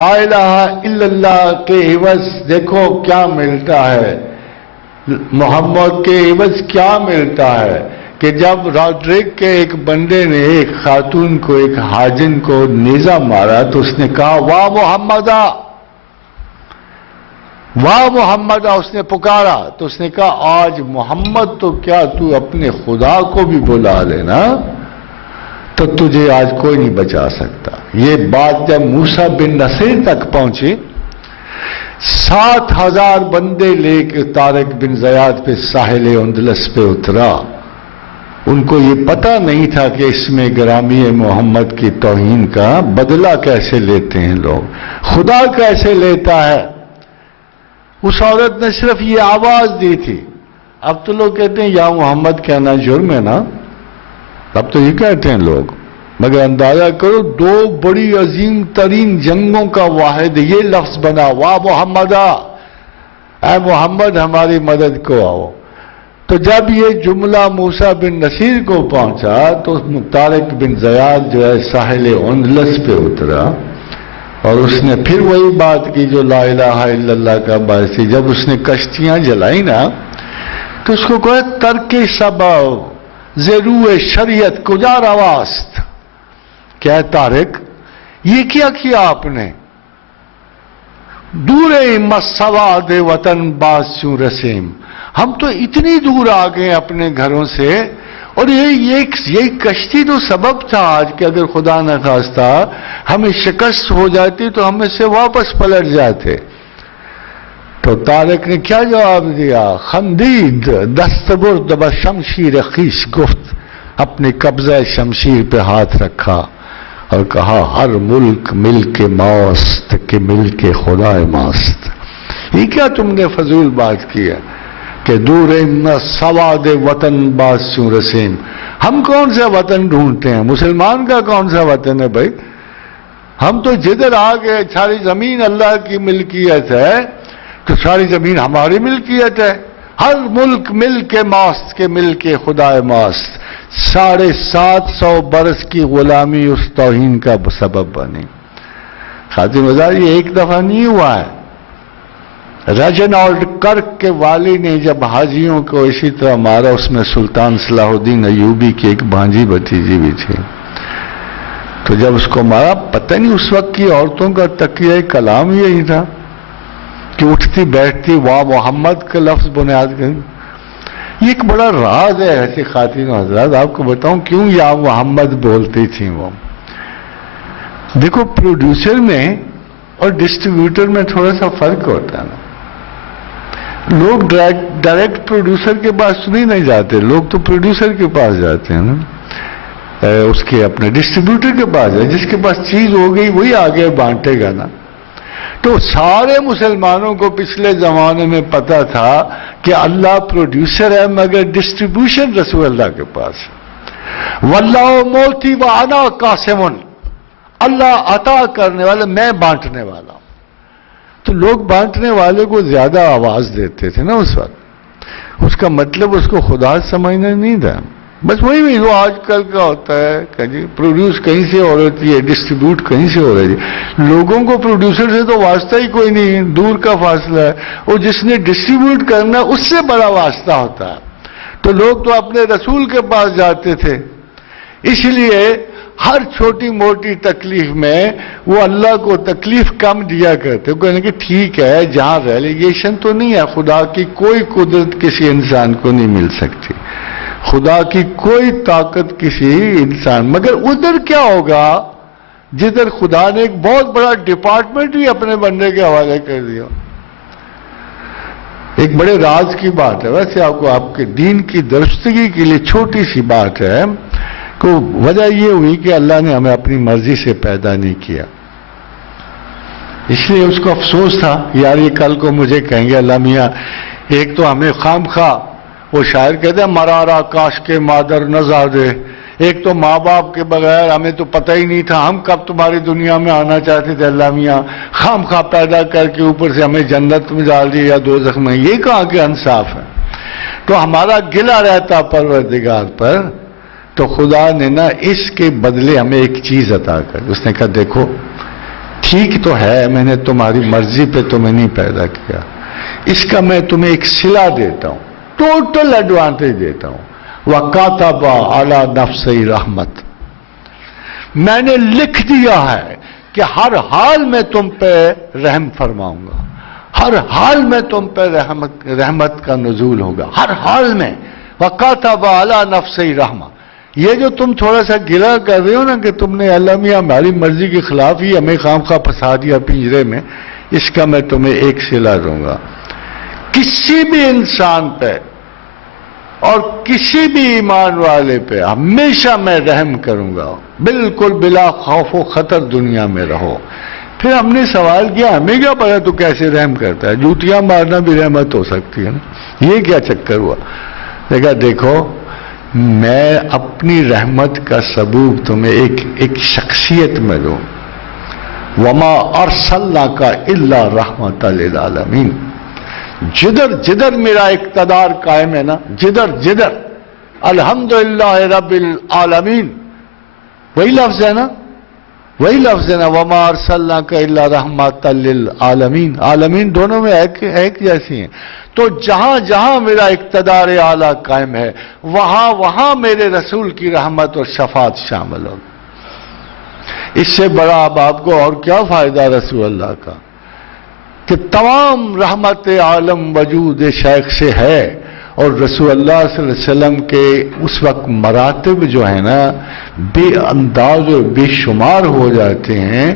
لا الہ الا اللہ کے عوض دیکھو کیا ملتا ہے، محمد کے عوض کیا ملتا ہے کہ جب راڈرک کے ایک بندے نے ایک خاتون کو، ایک حاجن کو نیزہ مارا تو اس نے کہا واہ محمدہ، واہ محمدہ، اس نے پکارا تو اس نے کہا آج محمد تو کیا تو اپنے خدا کو بھی بلا لینا تو تجھے آج کوئی نہیں بچا سکتا۔ یہ بات جب موسیٰ بن نصیر تک پہنچی، 7,000 بندے لے کے طارق بن زیاد پہ ساحل اندلس پہ اترا۔ ان کو یہ پتہ نہیں تھا کہ اس میں گرامی محمد کی توہین کا بدلہ کیسے لیتے ہیں لوگ، خدا کیسے لیتا ہے۔ اس عورت نے صرف یہ آواز دی تھی۔ اب تو لوگ کہتے ہیں یا محمد کہنا جرم ہے نا، اب تو یہ کہتے ہیں لوگ، مگر اندازہ کرو 2 بڑی عظیم ترین جنگوں کا واحد یہ لفظ بنا، واہ محمدہ، اے محمد ہماری مدد کو آؤ۔ تو جب یہ جملہ موسیٰ بن نصیر کو پہنچا تو طارق بن زیاد جو ہے ساحل اندلس پہ اترا اور اس نے پھر وہی بات کی جو لا الہ الا اللہ کا باعث تھی۔ جب اس نے کشتیاں جلائی نا تو اس کو کہا ترک سبب زیرو شریعت کجا رواست، کیا طارق یہ کیا کیا آپ نے؟ دور مسواد وطن باسوں رسیم، ہم تو اتنی دور آ گئے اپنے گھروں سے، اور یہ کشتی تو سبب تھا آج کہ اگر خدا نہ خواستہ ہمیں شکست ہو جاتی تو ہم اس سے واپس پلٹ جاتے۔ تو طارق نے کیا جواب دیا؟ خندید دستبرد بشمشیر خویش گفت، اپنے قبضہ شمشیر پہ ہاتھ رکھا اور کہا ہر ملک ملک ماست کہ ملک خدا ماست۔ یہ کیا تم نے فضول بات کی ہے کہ دور سواد وطن باسوں رسیم؟ ہم کون سا وطن ڈھونڈتے ہیں؟ مسلمان کا کون سا وطن ہے بھائی؟ ہم تو جدھر آ گئے، ساری زمین اللہ کی ملکیت ہے تو ساری زمین ہماری ملکیت ہے۔ ہر ملک ملک ماست کے ملک خدا ماست۔ 750 برس کی غلامی اس توہین کا سبب بنی۔ خادم مزار یہ ایک دفعہ نہیں ہوا ہے۔ ریجنالڈ کرک کے والی نے جب حاجیوں کو اسی طرح مارا، اس میں سلطان صلاح الدین ایوبی کی ایک بھانجی بھتیجی بھی تھی، تو جب اس کو مارا پتہ نہیں اس وقت کی عورتوں کا تقیہ کلام یہی تھا کہ اٹھتی بیٹھتی واہ محمد کا لفظ بنیاد کر۔ یہ ایک بڑا راز ہے ایسے خواتین و حضرات، آپ کو بتاؤں کیوں یا محمد بولتی تھیں وہ۔ دیکھو پروڈیوسر میں اور ڈسٹریبیوٹر میں تھوڑا سا فرق ہوتا ہے نا۔ لوگ ڈائریکٹ پروڈیوسر کے پاس نہیں جاتے، لوگ تو پروڈیوسر کے پاس جاتے ہیں نا، اس کے اپنے ڈسٹریبیوٹر کے پاس ہے، جس کے پاس چیز ہو گئی وہی آگے بانٹے گا نا۔ تو سارے مسلمانوں کو پچھلے زمانے میں پتا تھا کہ اللہ پروڈیوسر ہے مگر ڈسٹریبیوشن رسول اللہ کے پاس ہے۔ واللہ موتی وانا قاسم، اللہ عطا کرنے والا، میں بانٹنے والا ہوں۔ تو لوگ بانٹنے والے کو زیادہ آواز دیتے تھے نا اس وقت، اس کا مطلب اس کو خدا سمجھنا نہیں تھا۔ بس وہی جو آج کل کا ہوتا ہے کہ جی پروڈیوس کہیں سے ہو رہی ہے، ڈسٹریبیوٹ کہیں سے ہو رہی ہے۔ لوگوں کو پروڈیوسر سے تو واسطہ ہی کوئی نہیں، دور کا فاصلہ ہے، اور جس نے ڈسٹریبیوٹ کرنا اس سے بڑا واسطہ ہوتا ہے۔ تو لوگ تو اپنے رسول کے پاس جاتے تھے، اس لیے ہر چھوٹی موٹی تکلیف میں وہ اللہ کو تکلیف کم دیا کرتے، کہنے کہ ٹھیک ہے جہاں ریلیگیشن تو نہیں ہے، خدا کی کوئی قدرت کسی انسان کو نہیں مل سکتی، خدا کی کوئی طاقت کسی انسان، مگر ادھر کیا ہوگا جدھر خدا نے ایک بہت بڑا ڈپارٹمنٹ بھی اپنے بندے کے حوالے کر دیا۔ ایک بڑے راز کی بات ہے، ویسے آپ کے دین کی درستگی کے لیے چھوٹی سی بات ہے کہ وجہ یہ ہوئی کہ اللہ نے ہمیں اپنی مرضی سے پیدا نہیں کیا، اس لیے اس کو افسوس تھا یار یہ کل کو مجھے کہیں گے اللہ میاں ایک تو ہمیں خام خواہ، وہ شاعر کہتے ہیں مرارا کاش کے مادر نزادے، ایک تو ماں باپ کے بغیر ہمیں تو پتہ ہی نہیں تھا ہم کب تمہاری دنیا میں آنا چاہتے تھے، اللہ میاں خام خواہ پیدا کر کے اوپر سے ہمیں جنت میں ڈال دیا یا دوزخ میں، یہ کہاں کے انصاف ہے؟ تو ہمارا گلہ رہتا پروردگار پر، تو خدا نے نا اس کے بدلے ہمیں ایک چیز عطا کر، اس نے کہا دیکھو ٹھیک تو ہے، میں نے تمہاری مرضی پہ تمہیں نہیں پیدا کیا، اس کا میں تمہیں ایک صلہ دیتا ہوں، ٹوٹل ایڈوانٹیج دیتا ہوں۔ وَكَتَبَ عَلَى نَفْسِهِ رحمت، میں نے لکھ دیا ہے کہ ہر حال میں تم پہ رحم فرماؤں گا، ہر حال میں تم پہ رحمت کا نزول ہوگا، ہر حال میں۔ وَكَتَبَ عَلَى نَفْسِهِ رحمت، یہ جو تم تھوڑا سا گلا کر رہے ہو نا کہ تم نے اللہ میاں ہماری مرضی کے خلاف ہی ہمیں خام خواہ پھنسا دیا پنجرے میں، اس کا میں تمہیں ایک صلہ دوں گا۔ کسی بھی انسان پہ اور کسی بھی ایمان والے پہ ہمیشہ میں رحم کروں گا، بالکل بلا خوف و خطر دنیا میں رہو۔ پھر ہم نے سوال کیا ہمیں کیا پتا تو کیسے رحم کرتا ہے، جوتیاں مارنا بھی رحمت ہو سکتی ہے نا، یہ کیا چکر ہوا؟ دیکھو میں اپنی رحمت کا ثبوت تمہیں ایک شخصیت میں دوں۔ وما ارسلناک الا رحمت للعالمین، جدھر جدھر میرا اقتدار قائم ہے نا، جدھر جدھر الحمدللہ رب العالمین، وہی لفظ ہے نا، وہی لفظ ہے نا، وما ارسلناک الا رحمت للعالمین، عالمین دونوں میں ایک جیسی ہیں۔ تو جہاں جہاں میرا اقتدار اعلیٰ قائم ہے وہاں وہاں میرے رسول کی رحمت اور شفاعت شامل ہوگی۔ اس سے بڑا اب آپ کو اور کیا فائدہ رسول اللہ کا کہ تمام رحمت عالم وجود شیخ سے ہے، اور رسول اللہ صلی اللہ علیہ وسلم کے اس وقت مراتب جو ہیں نا بے انداز اور بے شمار ہو جاتے ہیں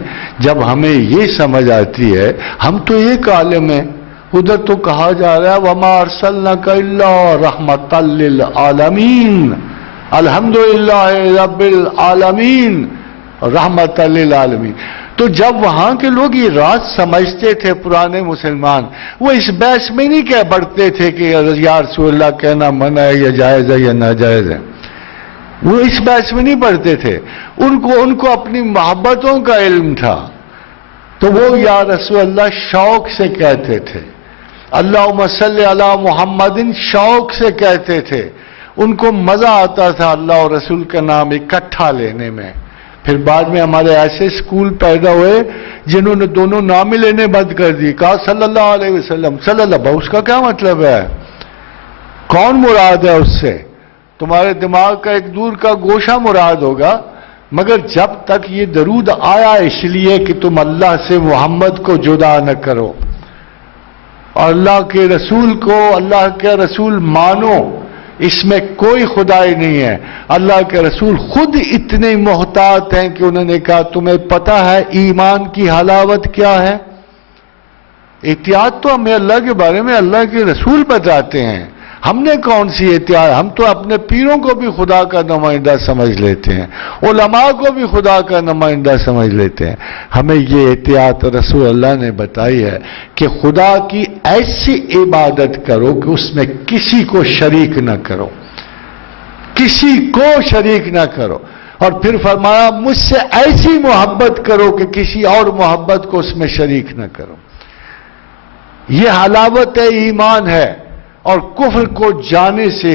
جب ہمیں یہ سمجھ آتی ہے۔ ہم تو ایک عالم ہیں، ادھر تو کہا جا رہا ہے وما ارسلناک الا رحمت للعالمین، الحمدللہ رب العالمین، رحمت للعالمین۔ تو جب وہاں کے لوگ یہ راز سمجھتے تھے پرانے مسلمان، وہ اس بحث میں نہیں کہہ بڑھتے تھے کہ یا رسول اللہ کہنا منع ہے یا جائز ہے یا ناجائز ہے، وہ اس بحث میں نہیں پڑھتے تھے، ان کو اپنی محبتوں کا علم تھا، تو وہ یا رسول اللہ شوق سے کہتے تھے، اللہم صلی علی محمد شوق سے کہتے تھے، ان کو مزہ آتا تھا اللہ اور رسول کا نام اکٹھا لینے میں۔ پھر بعد میں ہمارے ایسے اسکول پیدا ہوئے جنہوں نے دونوں نام لینے بند کر دی، کہا صلی اللہ علیہ وسلم، صلی اللہ، اس کا کیا مطلب ہے؟ کون مراد ہے اس سے؟ تمہارے دماغ کا ایک دور کا گوشہ مراد ہوگا، مگر جب تک یہ درود آیا اس لیے کہ تم اللہ سے محمد کو جدا نہ کرو اور اللہ کے رسول کو اللہ کے رسول مانو، اس میں کوئی خدائی نہیں ہے۔ اللہ کے رسول خود اتنے محتاط ہیں کہ انہوں نے کہا تمہیں پتہ ہے ایمان کی حلاوت کیا ہے؟ احتیاط تو ہمیں اللہ کے بارے میں اللہ کے رسول بتاتے ہیں، ہم نے کون سی احتیاط؟ ہم تو اپنے پیروں کو بھی خدا کا نمائندہ سمجھ لیتے ہیں، علماء کو بھی خدا کا نمائندہ سمجھ لیتے ہیں۔ ہمیں یہ احتیاط رسول اللہ نے بتائی ہے کہ خدا کی ایسی عبادت کرو کہ اس میں کسی کو شریک نہ کرو، کسی کو شریک نہ کرو، اور پھر فرمایا مجھ سے ایسی محبت کرو کہ کسی اور محبت کو اس میں شریک نہ کرو۔ یہ حلاوت ایمان ہے، اور کفر کو جانے سے